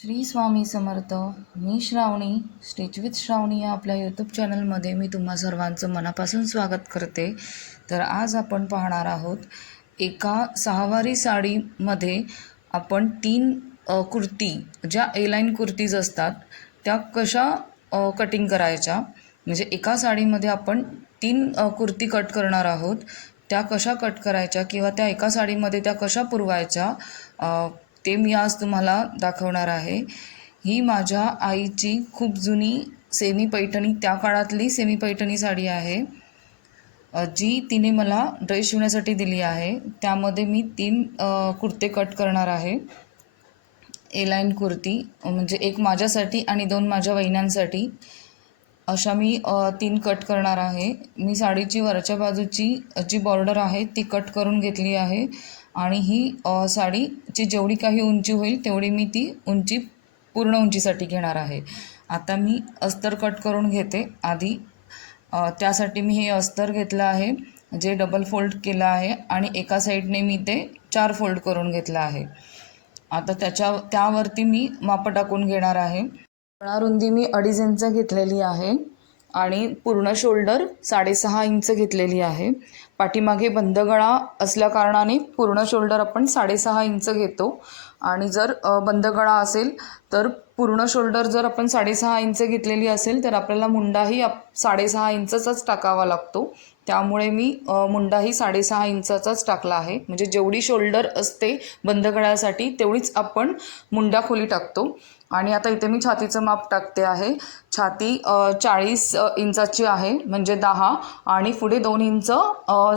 श्री स्वामी समर्थ मी Shravani stretch with Shravani या आपल्या यूट्यूब चॅनलमध्ये मी तुम्हा सर्वांचं मनापासून स्वागत करते. तर आज आपण पाहणार आहोत एका सहावारी साडीमध्ये आपण तीन कुर्ती ज्या ए लाईन कुर्तीज असतात त्या कशा कटिंग करायच्या? म्हणजे एका साडीमध्ये आपण तीन कुर्ती कट करणार आहोत त्या कशा कट करायच्या किंवा त्या एका साडीमध्ये त्या कशा पुरवायच्या? ते मी आज तुम्हाला दाखवणार आहे. ही माझ्या आईची खूप जुनी सेमी पैठणी त्या काळातली सेमी पैठणी साडी आहे. जी तिने मला ड्रेस शिवण्यासाठी दिली आहे. त्यामध्ये मी तीन कुर्ते कट करणार आहे. ए लाईन कुर्ती म्हणजे एक माझ्यासाठी आणि दोन माझ्या वहिन्यांसाठी. अशा मी तीन कट करणार आहे. मी साडीची वरच्या बाजूची जी बॉर्डर आहे ती कट करून घेतली आहे. आणि ही साडीची जेवढी काही उंची होईल तेवढी मी ती उंची पूर्ण उंचीसाठी घेणार आहे. आता मी अस्तर कट करून घेते. आधी त्यासाठी मी हे अस्तर घेतलं आहे जे डबल फोल्ड केलं आहे आणि एका साईडने मी ते चार फोल्ड करून घेतलं आहे. आता त्याच्या त्यावरती मी मापं टाकून घेणार आहे. रुंदी मी अडीच इंच घेतलेली आहे. आणि पूर्ण शोल्डर साडेसहा इंच घेतलेली आहे. पाठीमागे बंद गळा असल्या कारणाने पूर्ण शोल्डर आपण साडेसहा इंच घेतो. आणि जर अ, बंद गळा असेल तर पूर्ण शोल्डर जर आपण साडेसहा इंच घेतलेली असेल तर आपल्याला मुंडाही आप साडेसहा इंचचाच टाकावा लागतो. त्यामुळे मी मुंडाही साडेसहा इंचाचाच टाकला आहे. म्हणजे जेवढी शोल्डर असते बंद गळ्यासाठी तेवढीच आपण मुंडा खोली टाकतो. आणि आता इथे मी छातीचं माप टाकते आहे. छाती चाळीस इंचाची आहे म्हणजे दहा आणि पुढे दोन इंच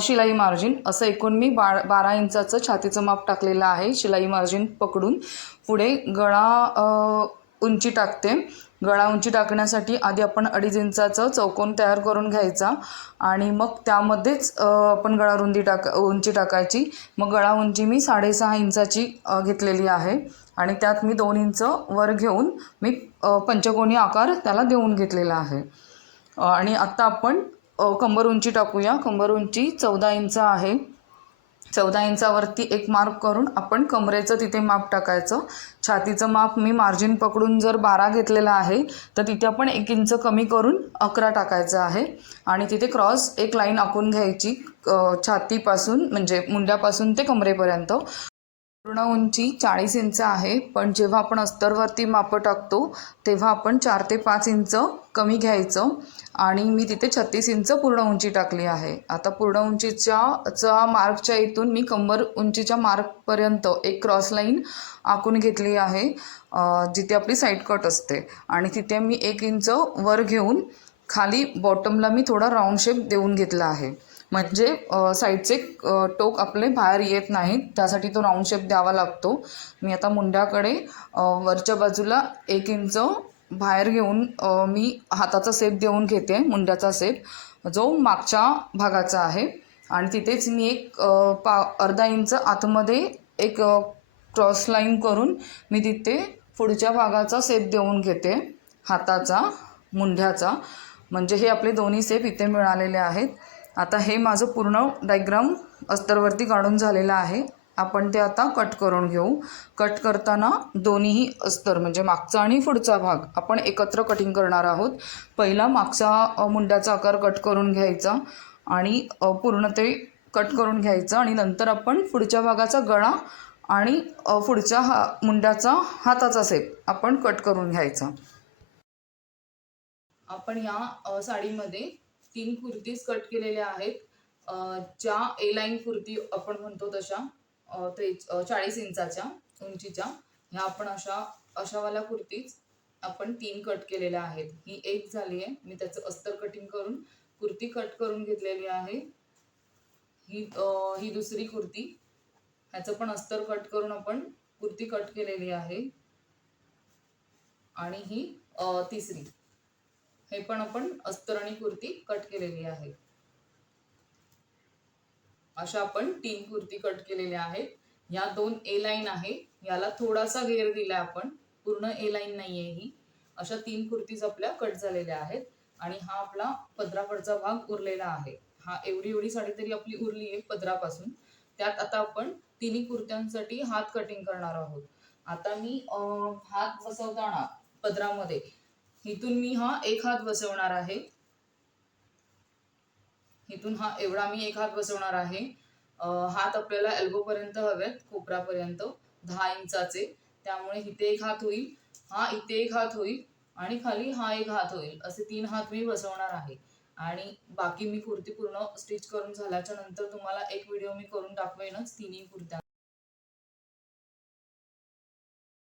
शिलाई मार्जिन. असं एकूण मी बा बारा इंचाचं छातीचं माप टाकलेलं आहे शिलाई मार्जिन पकडून. पुढे गळा उंची टाकते. गळा उंची टाकण्यासाठी आधी आपण अडीच इंचाचं चौकोन तयार करून घ्यायचा. आणि मग त्यामध्येच आपण गळा रुंदी टाक उंची टाकायची. मग गळा उंची मी साडेसहा इंचाची घेतलेली आहे. आणि त्यात मी दोन इंच वर घेऊन मी पंचकोनी आकार त्याला देऊन घेतलेला आहे. आणि आत्ता आपण कंबर उंची टाकूया. कंबर उंची चौदा इंच आहे. चौदा इंचावरती एक मार्क करून आपण कमरेचं तिथे माप टाकायचं. छातीचं माप मी मार्जिन पकडून जर बारा घेतलेलं आहे तर तिथे आपण एक इंच कमी करून अकरा टाकायचं आहे. आणि तिथे क्रॉस एक लाईन आखून घ्यायची छातीपासून म्हणजे मुंड्यापासून ते कमरेपर्यंत. पूर्ण उंची चाळीस इंच आहे. पण जेव्हा आपण अस्तरवरती मापं टाकतो तेव्हा आपण चार ते पाच इंच कमी घ्यायचं आणि मी तिथे छत्तीस इंच पूर्ण उंची टाकली आहे. आता पूर्ण उंचीच्या चा मार्कच्या इथून मी कंबर उंचीच्या मार्कपर्यंत एक क्रॉस लाईन आखून घेतली आहे जिथे आपली साईड कट असते. आणि तिथे मी एक इंच वर घेऊन खाली बॉटमला मी थोडा राऊंड शेप देऊन घेतला आहे. म्हणजे साईडचे टोक आपले बाहेर येत नाहीत. त्यासाठी तो राऊंड शेप द्यावा लागतो. मी आता मुंड्याकडे वरच्या बाजूला एक इंच बाहेर घेऊन मी हाताचा सेप देऊन घेते मुंड्याचा सेप जो मागच्या भागाचा आहे. आणि तिथेच मी एक पा अर्धा इंच आतमध्ये एक क्रॉस लाईन करून मी तिथे पुढच्या भागाचा सेप देऊन घेते. हाताचा मुंढ्याचा म्हणजे हे आपले दोन्ही सेप इथे मिळालेले आहेत. आता हे माझं पूर्ण डायग्राम अस्तरवरती काढून झालेलं आहे. आपण ते आता कट करून घेऊ. कट करताना दोन्हीही अस्तर म्हणजे मागचा आणि पुढचा भाग आपण एकत्र कटिंग करणार आहोत. पहिला मागचा मुंड्याचा आकार कट करून घ्यायचा आणि पूर्ण ते कट करून घ्यायचं आणि नंतर आपण पुढच्या भागाचा गळा आणि पुढच्या हा मुंड्याचा हाताचा सेप आपण कट करून घ्यायचा. आपण या साडीमध्ये तीन कुर्तीज कट केलेल्या आहेत. ज्या ए लाईन कुर्ती आपण म्हणतो तशा ते चाळीस इंचाच्या उंचीच्या ह्या आपण अशा अशावाल्या कुर्तीज आपण तीन कट केलेल्या आहेत. ही एक झाली आहे. मी त्याचं अस्तर कटिंग करून कुर्ती कट करून घेतलेली आहे. ही ही दुसरी कुर्ती ह्याचं पण अस्तर कट करून आपण कुर्ती कट केलेली आहे. आणि ही तिसरी. हे पण आपण अस्तर आणि कुर्ती कट केलेली आहे. अशा आपण तीन कुर्ती कट केलेल्या आहेत. या दोन ए लाईन आहे. याला थोडासा घेर दिलाय आपण. पूर्ण ए लाईन नाहीये ही. अशा तीन कुर्तीज आपल्या कट झालेल्या आहेत. आणि हा आपला पदराकडचा भाग उरलेला आहे. हा एवढी एवढी साडी तरी आपली उरली आहे पदरापासून. त्यात आता आपण तिन्ही कुर्त्यांसाठी हात कटिंग करणार आहोत. आता मी हात बसवताना पदरामध्ये इथून मी हा एक हात बसवणार आहे. इथून हा एवढा मी एक हात बसवणार आहे. हात आपल्याला एल्बो पर्यंत हवेत कोपरापर्यंत दहा इंचाचे. त्यामुळे इथे एक हात होईल हा इथे एक हात होईल आणि खाली हा एक हात होईल. असे तीन हात मी बसवणार आहे. आणि बाकी मी कुर्ती पूर्ण स्टिच करून झाल्याच्यानंतर तुम्हाला एक व्हिडिओ मी करून दाखवेनच तिन्ही कुर्त्या.